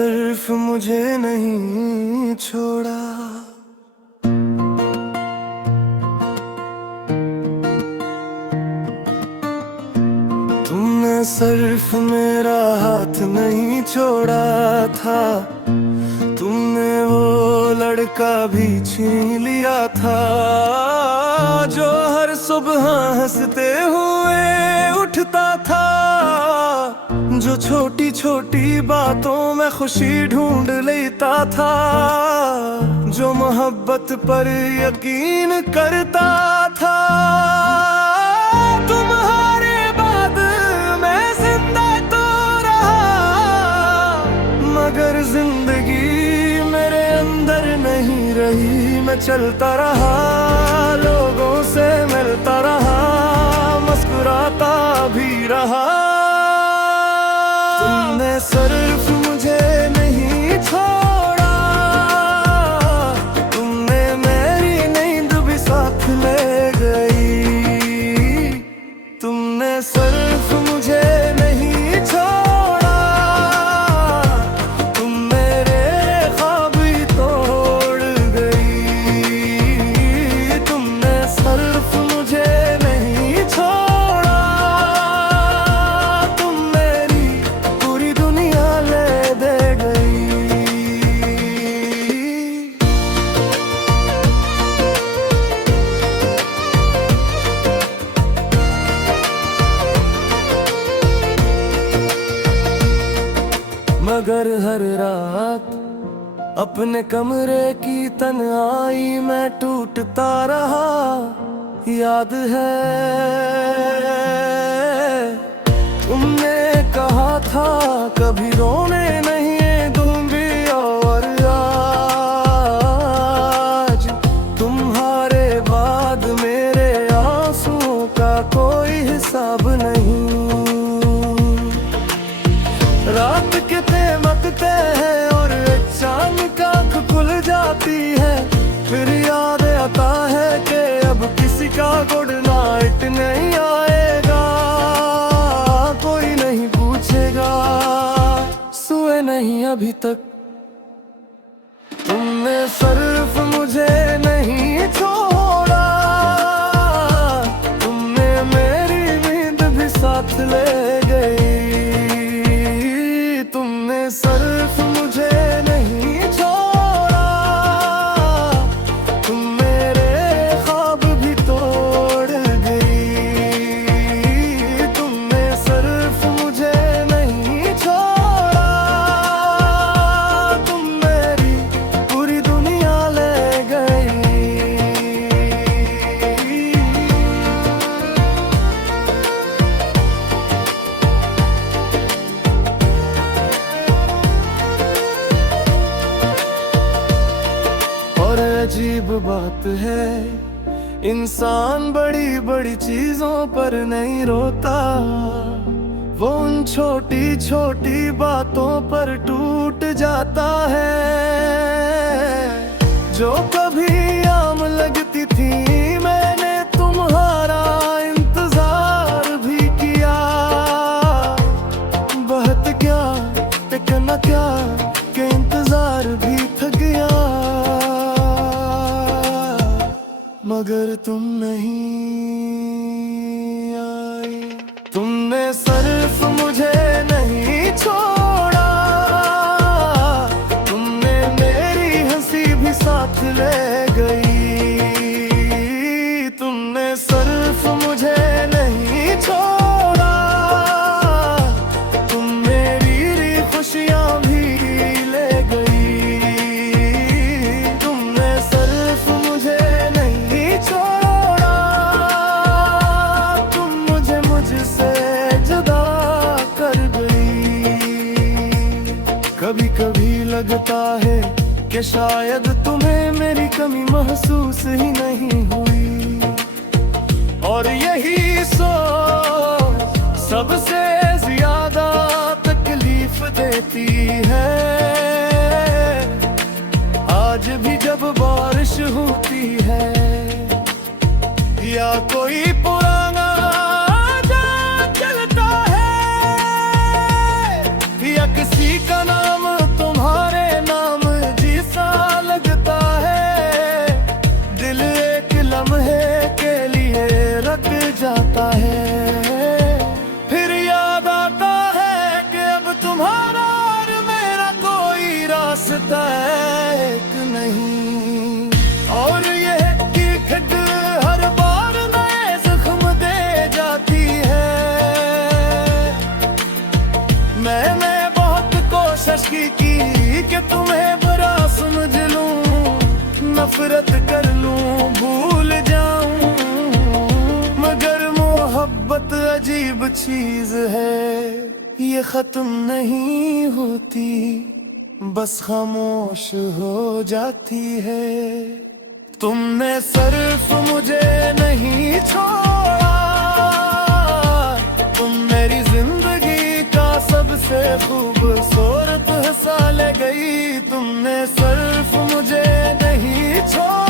सिर्फ मुझे नहीं छोड़ा। तुमने सिर्फ मेरा हाथ नहीं छोड़ा था, तुमने वो लड़का भी छीन लिया था जो हर सुबह हंसते हुए उठता था, जो छोटी छोटी बातों में खुशी ढूंढ लेता था, जो मोहब्बत पर यकीन करता था। तुम्हारे बाद मैं जिंदा तो रहा, मगर जिंदगी मेरे अंदर नहीं रही। मैं चलता रहा, लोगों से मिलता रहा, मुस्कुराता भी रहा। तुमने सिर्फ मुझे नहीं छोड़ा, तुमने मेरी नींद भी साथ ले गई। तुमने सिर्फ मुझे नहीं छोड़ा, तुम मेरे ख्वाब ही तोड़ गई। तुमने सिर्फ मुझे नहीं छोड़ा, तुम मेरी पूरी दुनिया ले दे गई। मगर हर रात अपने कमरे की तन्हाई में टूटता रहा। याद है तुमने कहा था कभी रोने नहीं दूंगी, और आज तुम्हारे बाद मेरे आंसुओं का कोई हिसाब नहीं। रात कितने मकते हैं और अचानक आँख खुल जाती है, फिर याद आता है कि अब किसी का गुड नाइट नहीं आएगा, कोई नहीं पूछेगा, सोए नहीं अभी तक। तुमने सिर्फ मुझे नहीं छोड़ा, तुमने मेरी नींद भी साथ ले गई। तुमने सिर्फ मुझे नहीं छोड़ा, तुम मेरे ख्वाब भी तोड़ गई। तुमने सिर्फ मुझे नहीं छोड़ा, तुम मेरी पूरी दुनिया ले गई। और अजीब बात है, इंसान बड़ी बड़ी चीजों पर नहीं रोता, वो उन छोटी छोटी बातों पर टूट जाता है। जो कभी आम लगती थी मैंने तुम्हारा इंतजार भी किया, बहुत क्या टिकना क्या कि इंतजार भी थक गया। मगर तुम नहीं आई, तुमने सिर्फ मुझे नहीं छोड़ा, तुमने मेरी हंसी भी साथ ले गई। तुमने सिर्फ मुझे नहीं छोड़ा, तुम मेरी खुशियाँ भी ले गई। तुमने सिर्फ मुझे नहीं छोड़ा, तुम मुझे मुझसे जुदा कर गई। कभी कभी लगता है कि शायद तुम्हें मेरी कमी महसूस ही नहीं हुई, और यही सोच सबसे ज्यादा तकलीफ देती है। आज भी जब बारिश होती है या कोई पुराना याद चलता है, या किसी का नाम तुम रास्ता एक नहीं। और ये कि खिद हर बार नए जख्म दे जाती है। मैंने बहुत कोशिश की कि तुम्हें बुरा समझ लूं, नफरत कर लूं, भूल जाऊं, मगर मोहब्बत अजीब चीज है, ये खत्म नहीं होती, बस खामोश हो जाती है। तुमने सिर्फ मुझे नहीं छोड़ा, तुम मेरी जिंदगी का सबसे खूबसूरत हिस्सा ले गई। तुमने सिर्फ मुझे नहीं छोड़ा,